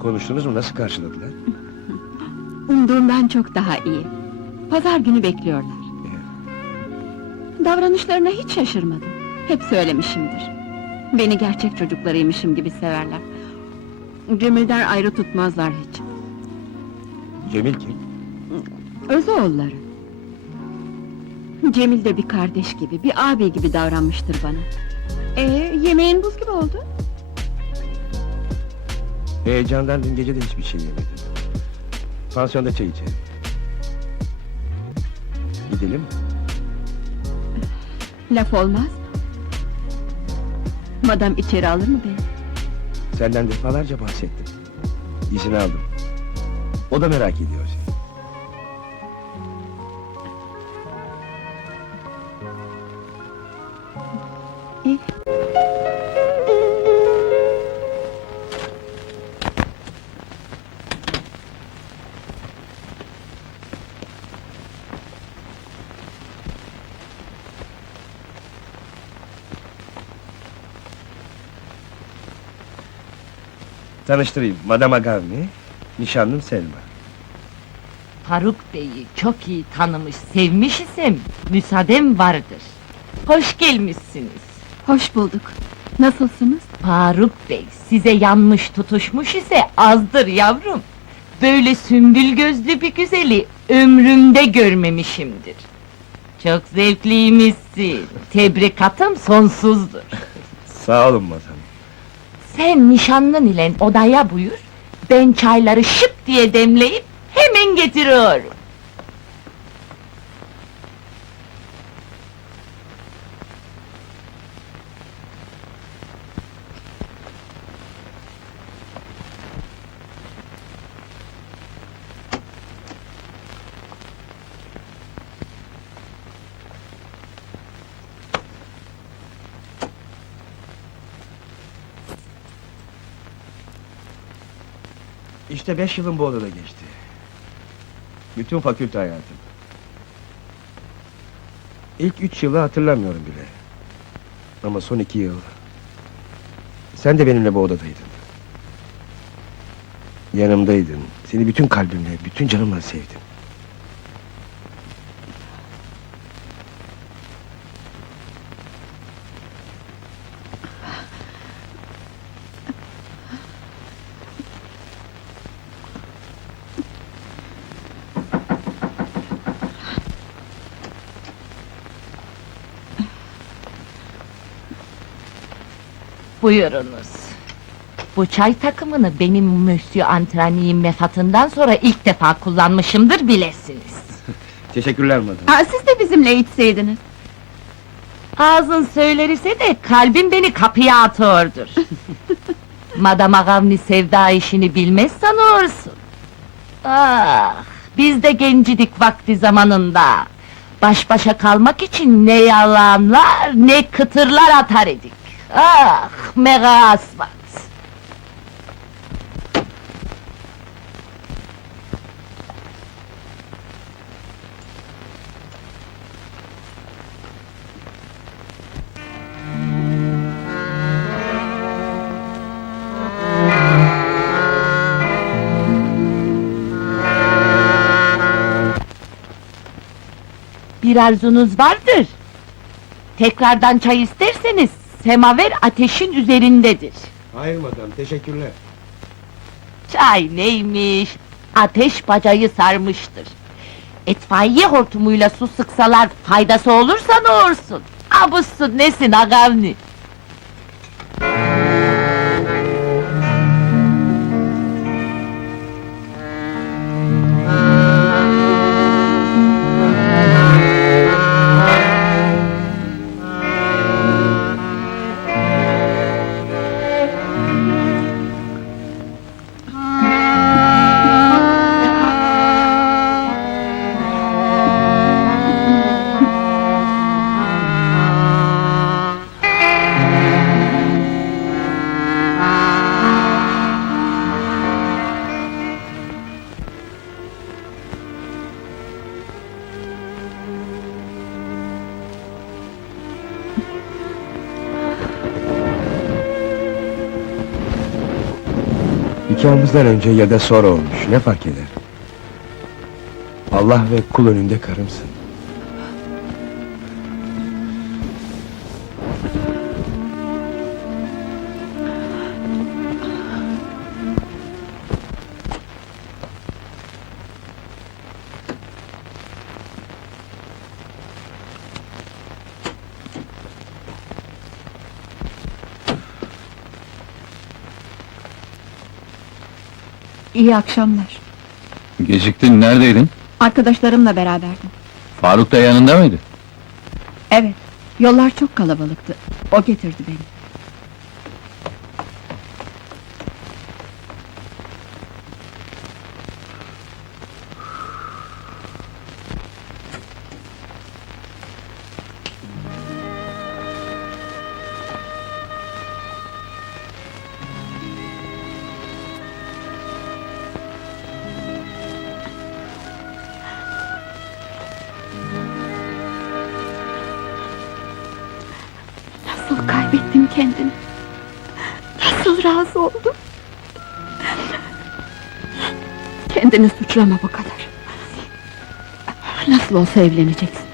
Konuştunuz mu? Nasıl karşıladılar? Umduğumdan çok daha iyi. Pazar günü bekliyorlar. Davranışlarına hiç şaşırmadım. Hep söylemişimdir. Beni gerçek çocuklarıymışım gibi severler. Cemil'den ayrı tutmazlar hiç. Cemil kim? Özoğulları. Cemil de bir kardeş gibi, bir abi gibi davranmıştır bana. Ee, yemeğin buz gibi oldu. Heyecandan dün gece de hiçbir şey yemedim. Pansiyonda çay içelim. Gidelim mi? Laf olmaz. Madam içeri alır mı beni? Senden defalarca bahsettim. İzin aldım. O da merak ediyor seni. İyi. Tanıştırayım. Madame Agavni, nişanlım Selma. Faruk Bey'i çok iyi tanımış, sevmiş isem müsaadem vardır. Hoş gelmişsiniz. Hoş bulduk. Nasılsınız? Faruk Bey size yanmış tutuşmuş ise azdır yavrum. Böyle sümbül gözlü bir güzeli ömrümde görmemişimdir. Çok zevkliymişsin. Tebrikatım sonsuzdur. Sağ olun madame. Sen nişanlın ile odaya buyur. Ben çayları şıp diye demleyip hemen getiriyorum. İşte beş yılın bu odada geçti. Bütün fakülte hayatım. İlk üç yılı hatırlamıyorum bile. Ama son iki yıl... Sen de benimle bu odadaydın. Yanımdaydın. Seni bütün kalbimle, bütün canımla sevdim. Buyurunuz. Bu çay takımını benim Monsieur Antrani'nin vefatından sonra ilk defa kullanmışımdır bilesiniz. Teşekkürler madem. Aa, siz de bizimle içseydiniz. Ağzın söyler ise de kalbim beni kapıya atıyordur. Madam Agavni sevda işini bilmez sanıyorsun. Ah, biz de gencidik vakti zamanında. Baş başa kalmak için ne yalanlar ne kıtırlar atar idik. Ah, mega asfalt. Bir arzunuz vardır. Tekrardan çay isterseniz semaver ateşin üzerindedir. Hayır madem, teşekkürler. Çay neymiş? Ateş bacayı sarmıştır. Etfaiye hortumuyla su sıksalar faydası olursa ne olursun? Abussun nesin agavni? Nikahımızdan önce ya da sonra olmuş, ne fark eder? Allah ve kul önünde karımsın. İyi akşamlar. Geciktin, neredeydin? Arkadaşlarımla beraberdim. Faruk da yanında mıydı? Evet, yollar çok kalabalıktı. O getirdi beni. Kaybettim kendimi? Nasıl razı oldum? Kendini suçlama bu kadar. Nasıl olsa evleneceksiniz.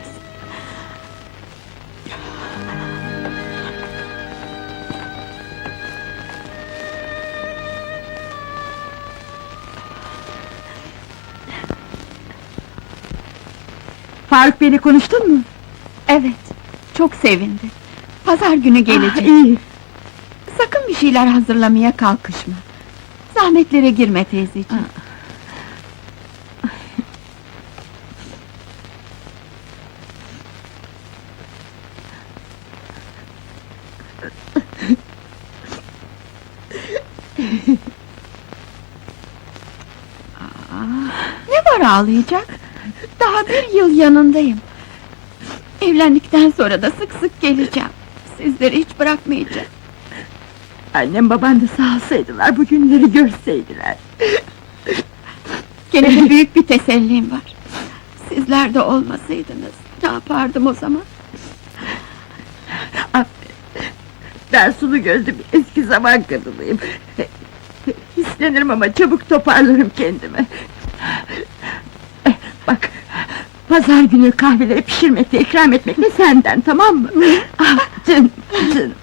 Faruk beni konuştun mu? Evet, çok sevindi. Pazar günü gelecek. Ah, iyi. Sakın bir şeyler hazırlamaya kalkışma. Zahmetlere girme teyzeciğim. Aa, ne var ağlayacak? Daha bir yıl yanındayım. Evlendikten sonra da sık sık geleceğim. Sizleri hiç bırakmayacağım. Annem baban da sağ olsaydılar, bu günleri görseydiler. Gene de büyük bir tesellim var. Sizler de olmasaydınız ne yapardım o zaman? Ben sulu gözlü bir eski zaman kadınıyım. Hislenirim ama çabuk toparlarım kendimi. Bak, pazar günü kahveleri pişirmekle, ikram etmekle senden, tamam mı? 真真。